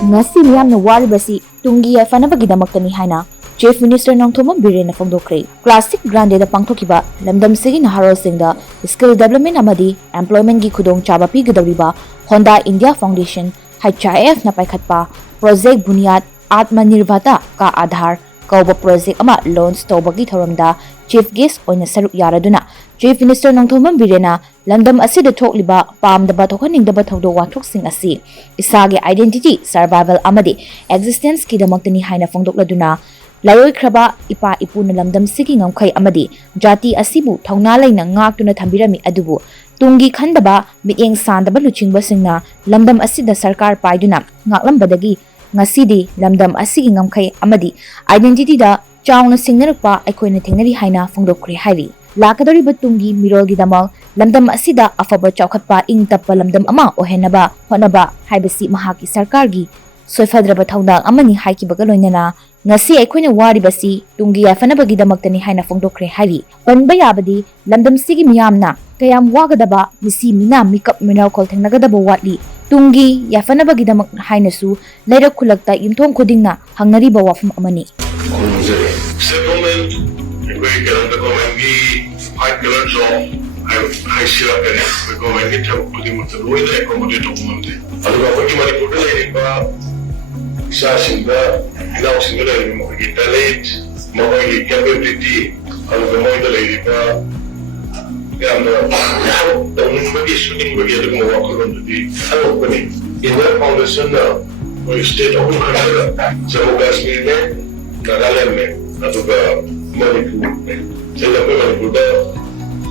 Ngasi miyamna waribasi tungi yaiphanabagi-damaktani haina Chief Minister phongdokhre. Classic Grande da pangthokiba lamdam sigi naharol singda skill development amadi employment gi khudong chaba pigadawriba Honda India Foundation HIF na paikhatpa project bunyad atmanirbhata ka adhar kauba project ama launch tawbagi thoramda chief guest oina saruk yaraduna Chief Minister lamdam asida thokliba pamdaba thokhaningdaba thawdo wathok asi isage identity survival amadi existence ki damaktani haina phongdokladuna layoi khraba ipa ipuna lamdam sigi ngamkhai amadi jati asibu thongna laina ngaktuna thambirami adubu tungi khandaba mieng sandaba luchingba singna lamdam asida sarkar paiduna ngaklambadagi ngasidi lamdam asigi ngamkhai amadi identity da chawna singnarakpa aikoina thengnari haina phongdokhre hairi lakadori batungi mirolgi damal lamdam asida afaba chawkhatpa ing tappa lamdam ama ohenaba honaba haibasi mahaki sarkargi soifadraba thawdang amani haikibaga loinana ngasi aikoina waribasi tungi yaiphanabagi-damaktani haina phongdokhre hairi panba yabadi lamdam sigi miyamna kayam wagadaba misi mina mikap miracle thengnagadaba watli tungi yaiphanabagi-damak haina su lairak khulakta yumthong khudingna hangnariba wafam amani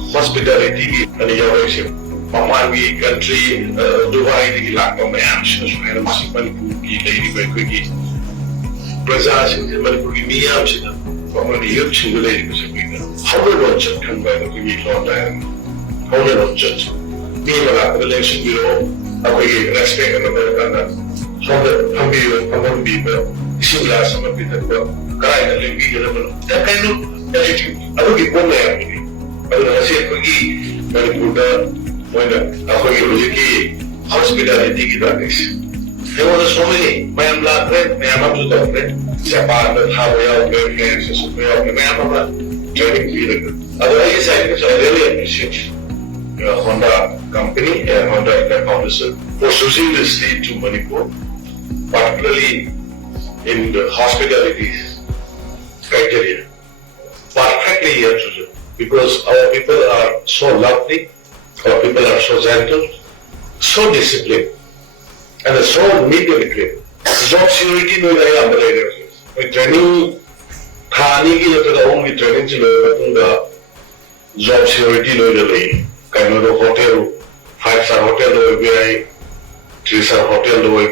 hospitality and innovation. Pamani country, Dubai, the Lakam, and Manipuri, Lady Bakwiki, Brazil, Manipuri, Miyam, Pamani, Yuchi, Lady Bakwiki. How will not just come by the Queen Lord and how will not just be a relation bureau, away respect and American, so that Pambi, people, similar some of it, crying and living that kind of attitude. I would be one there. Hospitality there were so many. I am not read, I am up to the red. Japan, how we are very training period. Otherwise, I really appreciate Honda company and Honda Foundation for choosing the state to Manipur, particularly in the hospitality criteria. Perfectly here chosen. Because our people are so lovely, our people are so gentle, so disciplined, and so neat and clean. Job security no is a training. Khani ki the only training the job security no is kind of hotel, 5-star hotel no is 3-star hotel no is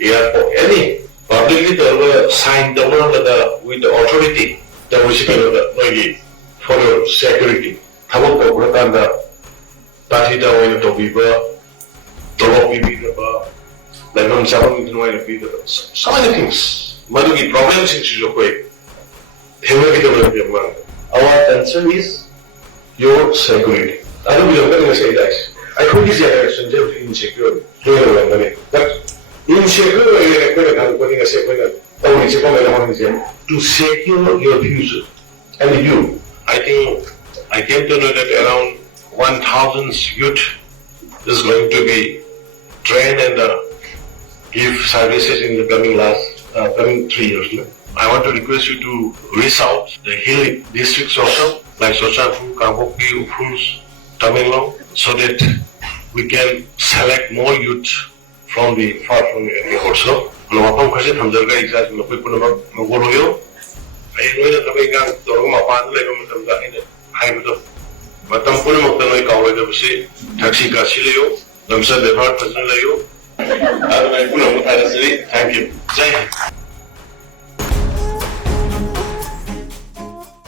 airport any publicly the sign the one with the authority that we speak of the for your security. How about Gratanda, Tatita, when to be like on someone to be so many things. Many problems in Chijoque. Our concern is your security. I don't believe I'm say that. I could be insecure. But insecure, to secure your future and you. I think I came to know that around 1,000 youth is going to be trained and give services in the coming 3 years. I want to request you to reach out the hill districts also, like Sochapu, Kaboki, Ufrus, Tamilong, so that we can select more youth from the area also. I know that the gang Toroma Pan Hybrid Matam Punamakano Kaway, Taxi Gasilio, Namsa Depart President Leo, thank you.